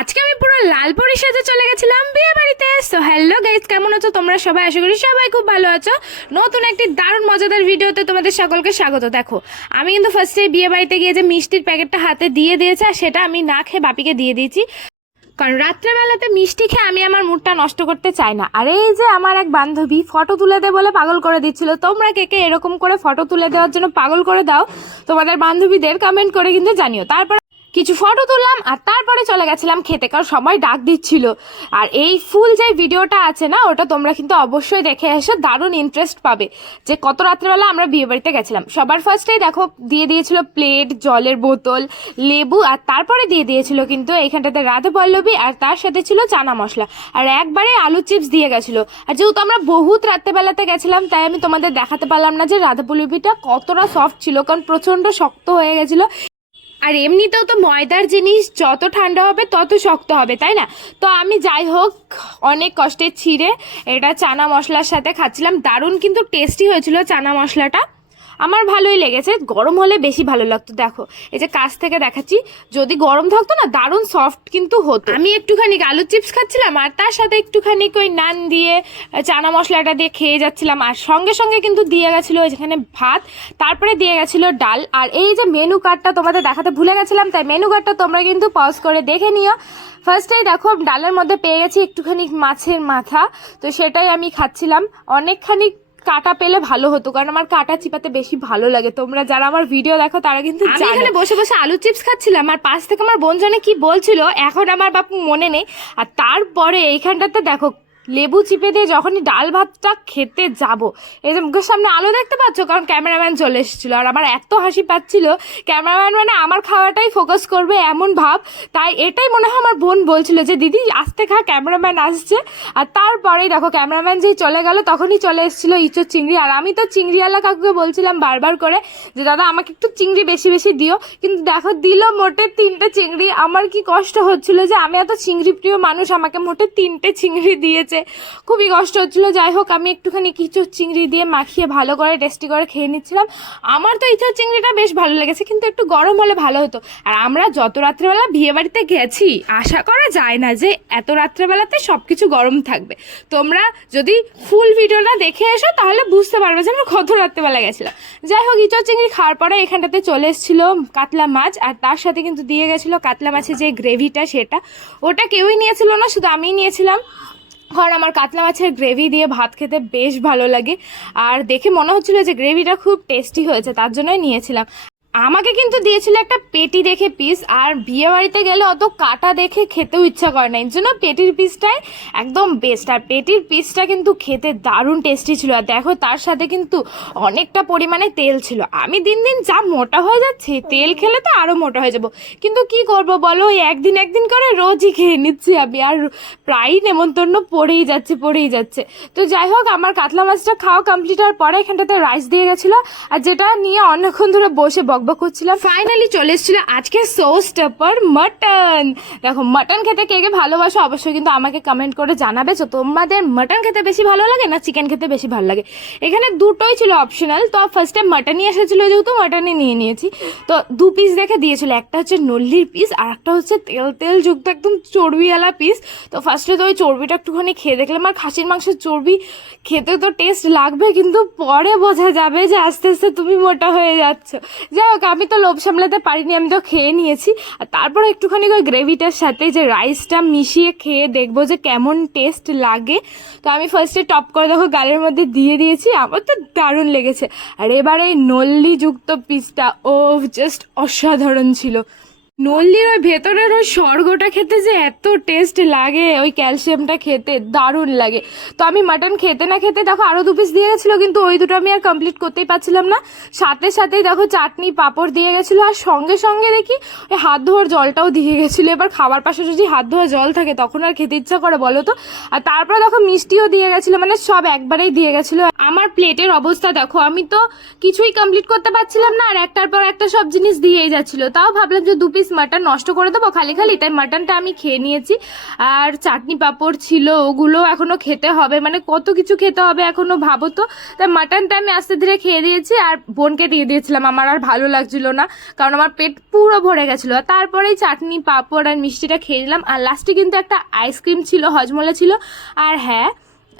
আজকে আমি পুরো লালপুরি সাজে চলে গেছিলাম বিয়ে বাড়িতে সো হ্যালো গাইজ কেমন আছো তোমরা সবাই? আশা করি সবাই খুব ভালো আছো। নতুন একটি দারুণ মজাদার ভিডিওতে তোমাদের সকলকে স্বাগত। দেখো, আমি কিন্তু ফার্স্টে বিয়ে বাড়িতে গিয়ে যে মিষ্টির প্যাকেটটা হাতে দিয়ে দিয়েছে, আর সেটা আমি না খেয়ে বাপিকে দিয়ে দিয়েছি। কারণ রাত্রেবেলাতে মিষ্টি খেয়ে আমি আমার মুডটা নষ্ট করতে চাই না। আর এই যে আমার এক বান্ধবী ফটো তুলে দে বলে পাগল করে দিচ্ছিল। তোমরা কে কে এরকম করে ফটো তুলে দেওয়ার জন্য পাগল করে দাও, তোমাদের বান্ধবীদের কমেন্ট করে কিন্তু জানিও। তারপর কিছু ফটো তুললাম আর তারপরে চলে গেছিলাম খেতে, কারণ সবাই ডাক দিচ্ছিল। আর এই ফুল যে ভিডিওটা আছে না, ওটা তোমরা কিন্তু অবশ্যই দেখে এসে দারুণ ইন্টারেস্ট পাবে। যে কত রাত্রেবেলা আমরা বিয়ে বাড়িতে গেছিলাম। সবার ফার্স্টেই দেখো, দিয়ে দিয়েছিল প্লেট জলের বোতল, লেবু, আর তারপরে দিয়ে দিয়েছিল কিন্তু এইখানটাতে রাধা পল্লবী আর তার সাথে ছিল চানা মশলা। আর একবারে আলু চিপস দিয়ে গেছিল। আর যেহেতু আমরা বহুত রাত্রেবেলাতে গেছিলাম, তাই আমি তোমাদের দেখাতে পারলাম না যে রাধা পল্লবীটা কতটা সফট ছিল, কারণ প্রচণ্ড শক্ত হয়ে গেছিল। আর এমনিতেও তো ময়দার জিনিস যত ঠান্ডা হবে তত শক্ত হবে, তাই না? তো আমি যাই হোক, অনেক কষ্টে ছিঁড়ে এটা চানা মশলার সাথে খাচ্ছিলাম। দারুণ কিন্তু টেস্টি হয়েছিল চানা মশলাটা। আমার ভালোই লেগেছে, গরম হলে বেশি ভালো লাগতো, দেখো। এই যে কাছ থেকে দেখাচ্ছি, যদি গরম থাকতো না, দারুণ সফট কিন্তু হতো। আমি একটুখানি আলু চিপস খাচ্ছিলাম, আর তার সাথে একটুখানি ওই নান দিয়ে চানা মশলাটা দিয়ে খেয়ে যাচ্ছিলাম, আর সঙ্গে সঙ্গে কিন্তু দিয়ে গেছিল যেখানে ভাত, তারপরে দিয়ে গেছিল ডাল। আর এই যে মেনু কার্ডটা তোমাদের দেখাতে ভুলে গেছিলাম, তাই মেনু কার্ডটা তোমরা কিন্তু পজ করে দেখে নিও। ফার্স্টেই দেখো, ডালের মধ্যে পেয়ে গেছি একটুখানি মাছের মাথা, তো সেটাই আমি খাচ্ছিলাম। অনেকখানি কাটা পেলে ভালো হতো কারণ আমার কাটা চিপাতে বেশি ভালো লাগে। তোমরা যারা আমার ভিডিও দেখো তারা কিন্তু আমি এখানে বসে বসে আলু চিপস খাচ্ছিলাম আর পাশ থেকে আমার বোন জানে কি বলছিল এখন আমার বাপু মনে নেই। আর তারপরে এইখানটাতে দেখো লেবু চিপে দিয়ে যখনই ডাল ভাতটা খেতে যাব, এই যে মুখের সামনে আলো দেখতে পাচ্ছ? কারণ ক্যামেরাম্যান চলে এসেছিল আর আমার এত হাসি পাচ্ছিল। ক্যামেরাম্যান মানে আমার খাওয়াটাই ফোকাস করবে এমন ভাব। তাই এটাই মনে হয় আমার বোন বলছিল যে, দিদি আসতে খা ক্যামেরাম্যান আসছে। আর তারপরেই দেখো, ক্যামেরাম্যান যেই চলে গেল, তখনই চলে এসেছিল ইঁচড় চিংড়ি। আর আমি তো চিংড়িওয়ালা কাকুকে বলছিলাম বারবার করে যে, দাদা, আমাকে একটু চিংড়ি বেশি বেশি দিও। কিন্তু দেখো, দিল মোটে তিনটে চিংড়ি। আমার কি কষ্ট হচ্ছিল যে, আমি এত চিংড়ি প্রিয় মানুষ, আমাকে মোটে তিনটে চিংড়ি দিয়েছে। খুবই কষ্ট হচ্ছিল। যাই হোক, আমি একটুখানি কিছু চিংড়ি দিয়ে মাখিয়ে ভালো করে টেস্টি করে খেয়ে নিচ্ছিলাম। আমার তো ইচ্ছা চিংড়িটা বেশ ভালো লেগেছে, কিন্তু একটু গরম হলে ভালো হতো। আর আমরা যত রাত্রেবেলা বিয়ে বাড়িতে গেছি, আশা করা যায় না যে এত রাত্রেবেলাতে সব কিছু গরম থাকবে। তোমরা যদি ফুল ভিডিওটা দেখে এসো, তাহলে বুঝতে পারবে যে আমরা কত রাত্রেবেলা গেছিলাম। যাই হোক, ইঁচড় চিংড়ি খাওয়ার পরে এখানটাতে চলে এসেছিল কাতলা মাছ, আর তার সাথে কিন্তু দিয়ে গেছিল কাতলা মাছের যে গ্রেভিটা সেটা। ওটা কেউই নিয়েছিল না, শুধু আমিই নিয়েছিলাম। কারণ আমার কাতলা মাছের গ্রেভি দিয়ে ভাত খেতে বেশ ভালো লাগে। আর দেখে মনে হচ্ছিল যে গ্রেভিটা খুব টেস্টি হয়েছে, তার জন্যই নিয়েছিলাম। আমাকে কিন্তু দিয়েছিল একটা পেটি দেখে পিস আর বিয়ে বাড়িতে গেলে অত কাটা দেখে খেতেও ইচ্ছা করে না। এর জন্য পেটির পিসটাই একদম বেস্ট আর পেটির পিসটা কিন্তু খেতে দারুণ টেস্টি ছিল। আর দেখো, তার সাথে কিন্তু অনেকটা পরিমাণে তেল ছিল। আমি দিন দিন যা মোটা হয়ে যাচ্ছে, তেল খেলে তো আরও মোটা হয়ে যাব। কিন্তু কি করব বলো, ওই একদিন একদিন করে রোজই খেয়ে নিচ্ছি আমি, আর প্রায়ই নেমন্তন্ন পড়েই যাচ্ছে পড়েই যাচ্ছে। তো যাই হোক, আমার কাতলা মাছটা খাওয়া কমপ্লিট হওয়ার পরে এখানটাতে রাইস দিয়ে গেছিল, আর যেটা নিয়ে অনেকক্ষণ ধরে বসে বকবক করছিলাম। ফাইনালি চলে এসেছিল আজকে সোস টাপার মাটন দেখো মাটন খেতে কে কে ভালোবাসো অবশ্যই কিন্তু আমাকে কমেন্ট করে জানাবে তো তোমাদের মাটন খেতে বেশি ভালো লাগে না চিকেন খেতে বেশি ভালো লাগে? এখানে দুটোই ছিল অপশনাল তো ফার্স্টে মাটনই এসেছিল যেহেতু মাটনই নিয়ে নিয়েছি। তো দু পিস দেখে দিয়েছিল, একটা হচ্ছে নল্লির পিস আর একটা হচ্ছে তেল তেল যুক্ত একদম চর্বিওয়ালা পিস তো ফার্স্টে তো ওই চর্বিটা একটুখানি খেয়ে দেখলাম আর খাসির মাংসের চর্বি খেতে তো টেস্ট লাগবে, কিন্তু পরে বোঝা যাবে যে আস্তে আস্তে তুমি মোটা হয়ে যাচ্ছ। যাই হোক আমি তো লোভ সামলাতে পারিনি, আমি তো খেয়ে নিয়েছি। আর তারপর একটুখানি ওই গ্রেভিটার সাথে যে রাইসটা মিশিয়ে খেয়ে দেখব যে কেমন টেস্ট লাগে। তো আমি ফার্স্টে টপ করে দেখো গালের মধ্যে দিয়ে দিয়েছি, আমার তো দারুণ লেগেছে। আর এবার এই নল্লিযুক্ত পিসটা ও জাস্ট অসাধারণ ছিল। নল্লির ওই ভেতরের ওই স্বর্গটা খেতে যে এত টেস্ট লাগে, ওই ক্যালসিয়ামটা খেতে দারুণ লাগে। তো আমি মাটন খেতে না খেতে দেখো আরও দু পিস দিয়ে গেছিল, কিন্তু ওই দুটো আমি আর কমপ্লিট করতেই পারছিলাম না। সাথে সাথেই দেখো চাটনি, পাঁপড় দিয়ে গেছিল, আর সঙ্গে সঙ্গে দেখি ওই হাত ধোয়ার জলটাও দিয়ে গেছিল। এবার খাবার পাশে যদি হাত ধোয়া জল থাকে, তখন আর খেতে ইচ্ছা করে বলো তো? আর তারপরে দেখো মিষ্টিও দিয়ে গেছিল মানে সব একবারেই দিয়ে গেছিল। আমার প্লেটের অবস্থা দেখো, আমি তো কিছুই কমপ্লিট করতে পারছিলাম না, আর একটার পর একটা সব জিনিস দিয়েই যাচ্ছিল। তাও ভাবলাম যে দু পিস মাটন নষ্ট করে দেবো খালি খালি, তাই মাটনটা আমি খেয়ে নিয়েছি। আর চাটনি পাঁপড় ছিল, ওগুলো এখনও খেতে হবে মানে কত কিছু খেতে হবে এখনও ভাবো তো। তাই মাটনটা আমি আস্তে ধীরে খেয়ে দিয়েছি, আর বোনকে দিয়ে দিয়েছিলাম, আমার আর ভালো লাগছিল না, কারণ আমার পেট পুরো ভরে গেছিল। তারপরেই চাটনি, পাঁপড় আর মিষ্টিটা খেয়ে নিলাম, আর লাস্টে কিন্তু একটা আইসক্রিম ছিল, হজমলা ছিল, আর হ্যাঁ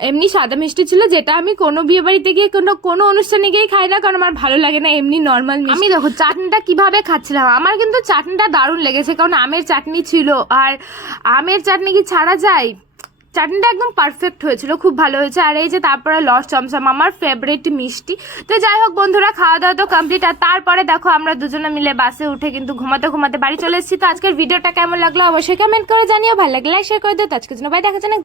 এমনি সাদা মিষ্টি ছিল, যেটা আমি কোনো বিয়ে বাড়িতে গিয়ে কোনো কোনো অনুষ্ঠানে গিয়েই খাই না, কারণ আমার ভালো লাগে না এমনি নর্মাল আমি দেখো, চাটনিটা কীভাবে খাচ্ছিলাম? আমার কিন্তু চাটনিটা দারুণ লেগেছে, কারণ আমের চাটনি ছিল, আর আমের চাটনি কি ছাড়া যায়? চাটনিটা একদম পারফেক্ট হয়েছিল, খুব ভালো হয়েছে। আর এই যে তারপরে লস চমচম, আমার ফেভারিট মিষ্টি। তো যাই হোক বন্ধুরা খাওয়া দাওয়া তো কমপ্লিট আর তারপরে দেখো, আমরা দুজনে মিলে বাসে উঠে কিন্তু ঘুমাতে ঘুমাতে বাড়ি চলে এসেছি। তো আজকের ভিডিওটা কেমন লাগল অবশ্যই কমেন্ট করে জানিও। ভালো লাগলে শেয়ার করে দিও। তো আজকের জন্য বাই দেখা